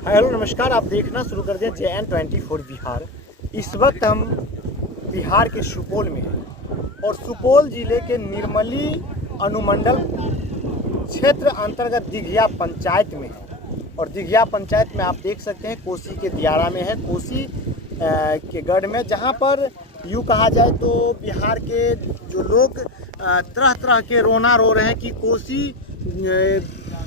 Hello नमस्कार, आप देखना शुरू कर दें JN24 बिहार। इस वक्त हम बिहार के सुपौल में हैं और सुपौल जिले के निर्मली अनुमंडल क्षेत्र अंतर्गत दिघिया पंचायत में है। और दिघिया पंचायत में आप देख सकते हैं कोसी के दियारा में है, कोसी के गढ़ में, जहां पर यूँ कहा जाए तो बिहार के जो लोग तरह तरह के रोना रो रहे हैं कि कोसी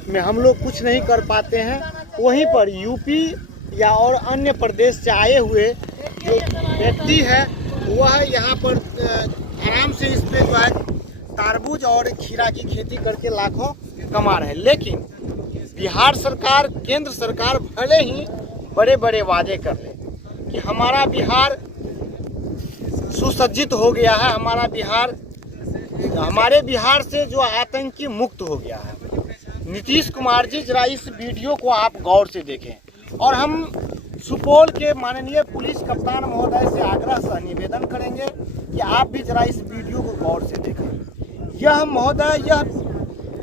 में हम लोग कुछ नहीं कर पाते हैं। वहीं पर यूपी या और अन्य प्रदेश से आए हुए जो व्यक्ति है वह यहाँ पर आराम से इस पे जो है तरबूज और खीरा की खेती करके लाखों कमा रहे हैं। लेकिन बिहार सरकार, केंद्र सरकार भले ही बड़े बड़े वादे कर ले कि हमारा बिहार सुसज्जित हो गया है, हमारे बिहार से जो आतंकी मुक्त हो गया है। नीतीश कुमार जी, जरा इस वीडियो को आप गौर से देखें और हम सुपौल के माननीय पुलिस कप्तान महोदय से आग्रह से निवेदन करेंगे कि आप भी जरा इस वीडियो को गौर से देखें। यह महोदय, यह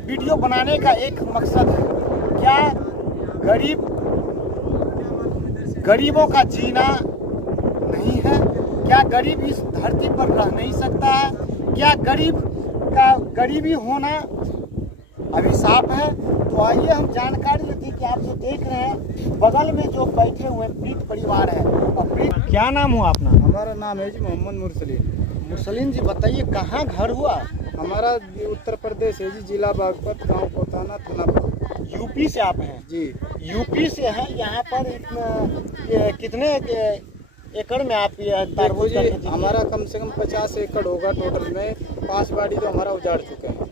वीडियो बनाने का एक मकसद है, क्या गरीबों का जीना नहीं है? क्या गरीब इस धरती पर रह नहीं सकता है? क्या गरीब का गरीबी होना अभिशाप है? तो आइए हम जानकारी लेते हैं कि आप जो देख रहे हैं बगल में जो बैठे हुए प्रीत परिवार है। और प्रीत, क्या नाम हुआ अपना? हमारा नाम है जी मोहम्मद मुरसलीन। मुरसलीन जी, बताइए कहाँ घर हुआ? हमारा उत्तर प्रदेश है जी, जिला बागपत, गांव पोताना, थाना। यूपी से आप हैं जी? यूपी से हैं। यहाँ पर कितने एकड़ में आप तरबूज जी, हमारा कम से कम 50 एकड़ होगा टोटल में। 5 बाड़ी तो हमारा उजाड़ चुके हैं।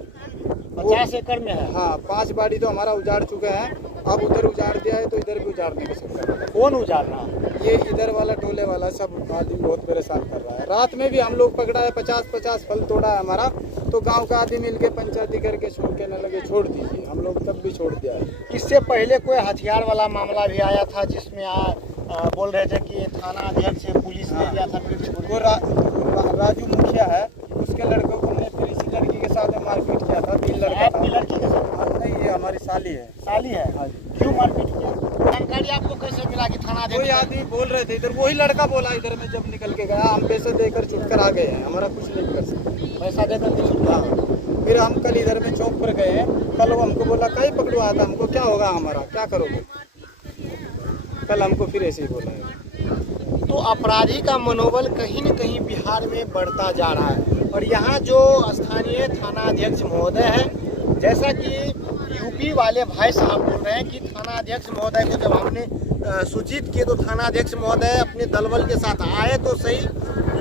50 एकड़ में है? हाँ, 5 बाड़ी तो हमारा उजाड़ चुके हैं। अब उधर उजाड़ दिया है तो इधर भी उजाड़ने का चक्कर है। कौन उजाड़ रहा है? ये इधर वाला टोले वाला सब आदमी बहुत परेशान कर रहा है। रात में भी हम लोग पकड़ा है, 50-50 फल तोड़ा है हमारा। तो गांव का आदमी मिलके पंचायती करके छोड़ के न लगे छोड़ दीजिए, हम लोग तब भी छोड़ दिया है। इससे पहले कोई हथियार वाला मामला भी आया था जिसमें बोल रहे थे कि थाना अध्यक्ष से पुलिस ने दिया था, वो राजू मुखिया है, उसके लड़कों को हमने फिर इसी लड़की के साथ मारपीट किया था। 3 लड़का आपकी लड़की के साथ? नहीं, ये हमारी साली है। साली है? हाँ। क्यों मारपीट किया? जानकारी आपको कैसे मिला कि थाना अध्यक्ष? कोई आदमी बोल रहे थे इधर, वही लड़का बोला इधर में जब निकल के गया। हम पैसे देकर छुटकर आ गए हैं, हमारा कुछ नहीं कर सकते। पैसा देकर के छुटका? फिर हम कल इधर में चौक पर गए हैं। कल वो हमको बोला कहीं पकड़वा था, हमको क्या होगा, हमारा क्या करोगे? कल हमको फिर ऐसे ही बोला है। तो अपराधी का मनोबल कहीं न कहीं बिहार में बढ़ता जा रहा है। और यहाँ जो स्थानीय थाना अध्यक्ष महोदय है, जैसा कि यूपी वाले भाई साहब बोल रहे हैं कि थाना अध्यक्ष महोदय को जब हमने सूचित किए तो थाना अध्यक्ष महोदय अपने दलबल के साथ आए तो सही,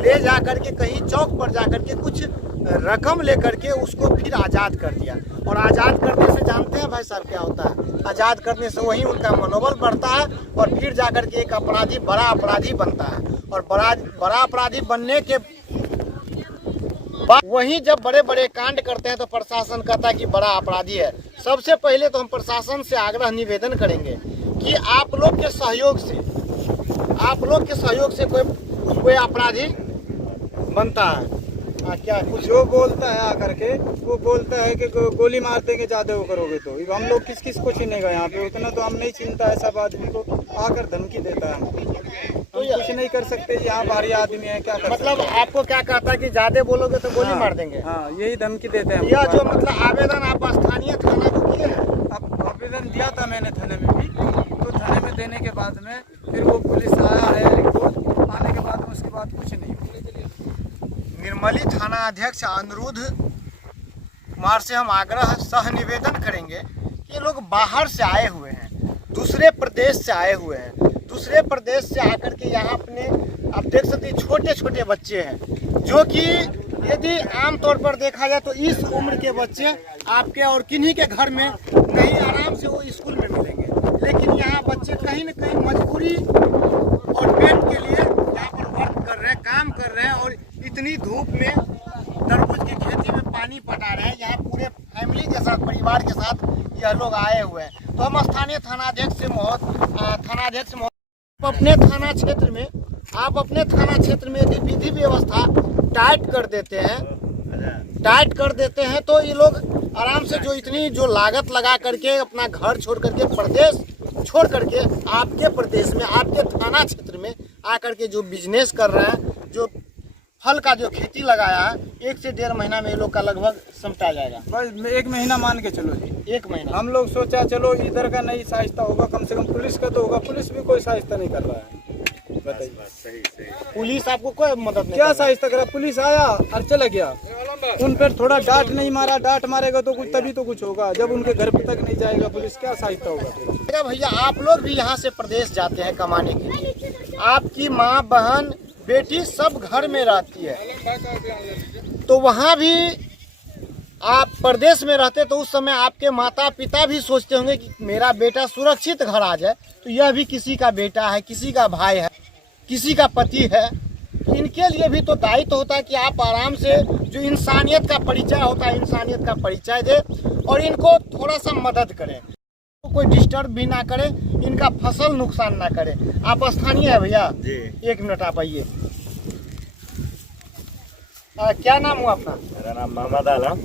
ले जा करके कहीं चौक पर जा करके कुछ रकम लेकर के उसको फिर आज़ाद कर दिया। और आज़ाद करने से जानते हैं भाई साहब क्या होता है? आज़ाद करने से वही उनका मनोबल बढ़ता है और फिर जाकर के एक अपराधी बड़ा अपराधी बनता है। और बड़ा अपराधी बनने के बाद वहीं जब बड़े बड़े कांड करते हैं तो प्रशासन कहता है कि बड़ा अपराधी है। सबसे पहले तो हम प्रशासन से आग्रह निवेदन करेंगे कि आप लोग के सहयोग से कोई अपराधी बनता है क्या? कुछ जो बोलता है आकर के, वो बोलता है कि गोली मार देंगे ज्यादा वो करोगे तो। हम लोग किस को छीनेगा यहाँ पे? उतना तो हम नहीं छीनता है, सब आदमी को आकर धमकी देता है हमको। तो कुछ नहीं कर सकते, यहाँ भारी आदमी है, क्या कर मतलब आपको क्या कहता है कि ज्यादा बोलोगे तो गोली मार देंगे? हाँ, यही धमकी देते हैं। यह जो मतलब आवेदन आप स्थानीय थाना को किए हैं? अब आवेदन दिया था मैंने थाने में भी, तो थाने में देने के बाद में फिर वो पुलिस आया है, रिपोर्ट आने के बाद उसके बाद कुछ नहीं। निर्मली थाना अध्यक्ष अनुरुद्ध कुमार से हम आग्रह सह निवेदन करेंगे कि ये लोग बाहर से आए हुए हैं, दूसरे प्रदेश से आए हुए हैं। दूसरे प्रदेश से आकर के यहाँ अपने, आप देख सकते हैं छोटे छोटे बच्चे हैं, जो कि यदि आमतौर पर देखा जाए तो इस उम्र के बच्चे आपके और किन्हीं के घर में नहीं आराम से वो स्कूल में मिलेंगे। लेकिन यहाँ बच्चे कहीं न कहीं मजबूरी और पेट के लिए यहाँ पर वर्क कर रहे हैं, काम कर रहे हैं। और इतनी धूप में तरबूज की खेती में पानी पटा रहे हैं। यहाँ पूरे फैमिली के साथ, परिवार के साथ यह लोग आए हुए हैं। तो हम स्थानीय थाना अध्यक्ष महोदय अपने थाना क्षेत्र में यदि विधि व्यवस्था टाइट कर देते हैं तो ये लोग आराम से जो इतनी जो लागत लगा करके अपना घर छोड़ करके प्रदेश छोड़ करके आपके प्रदेश में, आपके थाना क्षेत्र में आकर के जो बिजनेस कर रहे हैं, जो फल का जो खेती लगाया है, 1 से 1.5 महीना में ये लोग का लगभग समटा जाएगा। बस 1 महीना मान के चलो जी, 1 महीना। हम लोग सोचा चलो इधर का नहीं सहायता होगा, कम से कम पुलिस का तो होगा, पुलिस भी कोई सहायता नहीं कर रहा है। बताइए, सही पुलिस आपको कोई मदद नहीं क्या सहायता करा? पुलिस आया और चला गया, उन पर थोड़ा डांट नहीं मारा, डांट मारेगा तो कुछ तभी तो कुछ होगा, जब उनके घर तक नहीं जाएगा पुलिस, क्या सहायता होगा फिर? भैया आप लोग भी यहाँ से प्रदेश जाते हैं कमाने के लिए, आपकी माँ बहन बेटी सब घर में रहती है, तो वहाँ भी आप प्रदेश में रहते तो उस समय आपके माता पिता भी सोचते होंगे कि मेरा बेटा सुरक्षित घर आ जाए, तो यह भी किसी का बेटा है, किसी का भाई है, किसी का पति है, तो इनके लिए भी तो दायित्व होता है कि आप आराम से जो इंसानियत का परिचय होता है, इंसानियत का परिचय दे और इनको थोड़ा सा मदद करें, तो कोई डिस्टर्ब भी ना करे, इनका फसल नुकसान ना करे। आप स्थानीय है भैया जी? 1 मिनट आप आइए। क्या नाम हुआ अपना? मेरा नाम मोहम्मद आलम।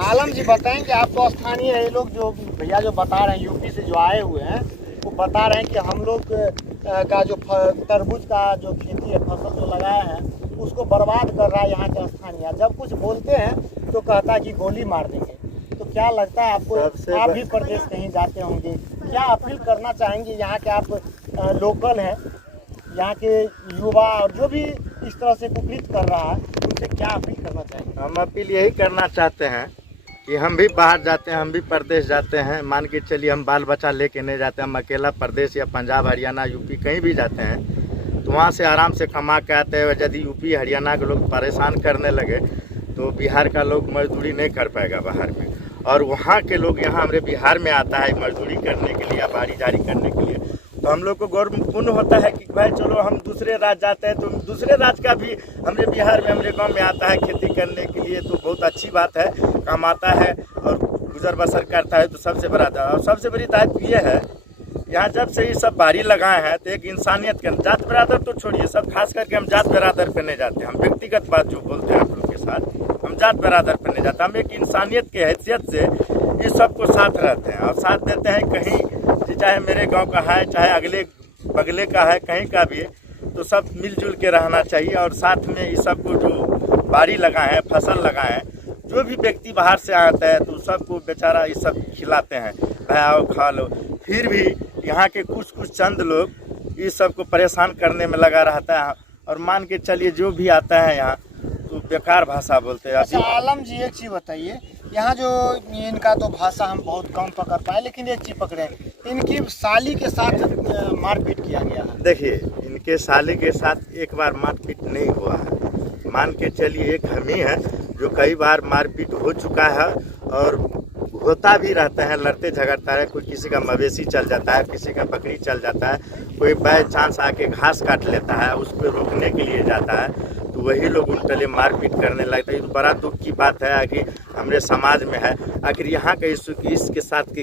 आलम जी बताएं कि आप तो स्थानीय है, ये लोग जो भैया जो बता रहे हैं यूपी से जो आए हुए हैं, वो बता रहे हैं कि हम लोग का जो तरबूज का जो खेती है, फसल जो लगाया है, उसको बर्बाद कर रहा है यहाँ के स्थानीय। जब कुछ बोलते हैं तो कहता है कि गोली मार देंगे। तो क्या लगता है आपको, आप भी प्रदेश कहीं जाते होंगे, क्या अपील करना चाहेंगे यहाँ के आप लोकल हैं, यहाँ के युवा और जो भी इस तरह से कुपित कर रहा है, उनसे क्या अपील करना चाहेंगे? हम अपील यही करना चाहते हैं कि हम भी बाहर जाते हैं, हम भी प्रदेश जाते हैं, मान के चलिए हम बाल बच्चा लेके नहीं जाते, हम अकेला प्रदेश या पंजाब हरियाणा यूपी कहीं भी जाते हैं तो वहाँ से आराम से कमा के आते हैं। यदि यूपी हरियाणा के लोग परेशान करने लगे तो बिहार का लोग मजदूरी नहीं कर पाएगा बाहर में, और वहाँ के लोग यहाँ हमारे बिहार में आता है मजदूरी करने के लिए, बाड़ी जारी करने के लिए, तो हम लोग को गौरव पुण्य होता है कि भाई चलो हम दूसरे राज्य जाते हैं तो दूसरे राज्य का भी हमारे बिहार में, हमारे गांव में आता है खेती करने के लिए, तो बहुत अच्छी बात है, काम आता है और गुजर बसर करता है, तो सबसे बड़ा और सबसे बड़ी दायित्व ये है, यहाँ जब से ये सब बाड़ी लगाए हैं तो एक इंसानियत के, जात बरादर तो छोड़िए, सब खास करके हम जात बरादर पे नहीं जाते, हम व्यक्तिगत बात जो बोलते हैं आप लोग के साथ, हम जात बरादर पे नहीं जाते, हम एक इंसानियत के हैसियत से ये सबको साथ रहते हैं और साथ देते हैं। कहीं चाहे मेरे गांव का है, चाहे अगले बगले का है, कहीं का भी, तो सब मिलजुल के रहना चाहिए और साथ में ये सबको जो बाड़ी लगाए हैं, फसल लगाए हैं, जो भी व्यक्ति बाहर से आता है तो सबको बेचारा ये सब खिलाते हैं, भाई आओ खा लो। फिर भी यहाँ के कुछ चंद लोग इस सबको परेशान करने में लगा रहता है, और मान के चलिए जो भी आता है यहाँ तो बेकार भाषा बोलते हैं। अच्छा आलम जी एक चीज़ बताइए, यहाँ जो इनका तो भाषा हम बहुत कम पकड़ पाए, लेकिन एक चीज़ पकड़े, इनकी साली के साथ मारपीट किया गया है। देखिए इनके साली के साथ एक बार मारपीट नहीं हुआ है, मान के चलिए एक हम ही है जो कई बार मारपीट हो चुका है और होता भी रहता है, लड़ते झगड़ता है, कोई किसी का मवेशी चल जाता है, किसी का बकरी चल जाता है, कोई बाय चांस आके घास काट लेता है, उस पर रोकने के लिए जाता है तो वही लोग उल्टे मारपीट करने लगता है। ये तो बड़ा दुख की बात है कि हमारे समाज में है, आखिर यहाँ के इसके साथ की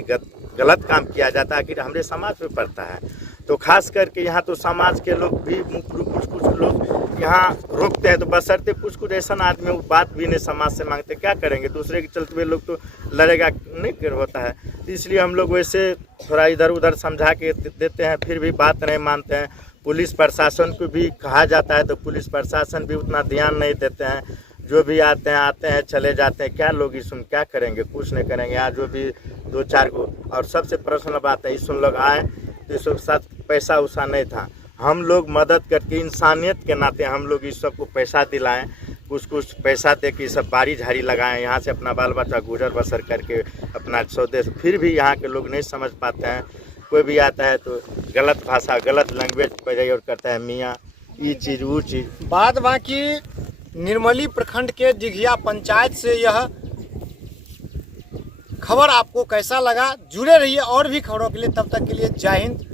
गलत काम किया जाता है, आखिर हमारे समाज में पड़ता है। तो खास करके यहाँ तो समाज के लोग भी कुछ लोग यहाँ रोकते हैं, तो बशर्ते कुछ ऐसा आदमी वो बात भी नहीं समाज से मांगते, क्या करेंगे, दूसरे के चलते हुए लोग तो लड़ेगा नहीं कर होता है। तो इसलिए हम लोग वैसे थोड़ा इधर उधर समझा के देते हैं, फिर भी बात नहीं मानते हैं। पुलिस प्रशासन को भी कहा जाता है तो पुलिस प्रशासन भी उतना ध्यान नहीं देते हैं, जो भी आते हैं चले जाते हैं, क्या लोग इस क्या करेंगे, कुछ नहीं करेंगे। यहाँ जो भी 2-4 को, और सबसे पर्सनल बात है, इस लोग आए तो इस साथ पैसा उसा नहीं था, हम लोग मदद करके इंसानियत के नाते हम लोग इस सबको पैसा दिलाएं, कुछ पैसा दे के सब बाड़ी झाड़ी लगाएं, यहाँ से अपना बाल बच्चा गुजर बसर करके अपना स्वदेश। फिर भी यहाँ के लोग नहीं समझ पाते हैं, कोई भी आता है तो गलत भाषा गलत लैंग्वेज प्रयोग करता है, मियाँ ये चीज़ वो चीज़। बात बाकी निर्मली प्रखंड के जिघिया पंचायत से यह खबर आपको कैसा लगा, जुड़े रहिए और भी खबरों के लिए, तब तक के लिए जय हिंद।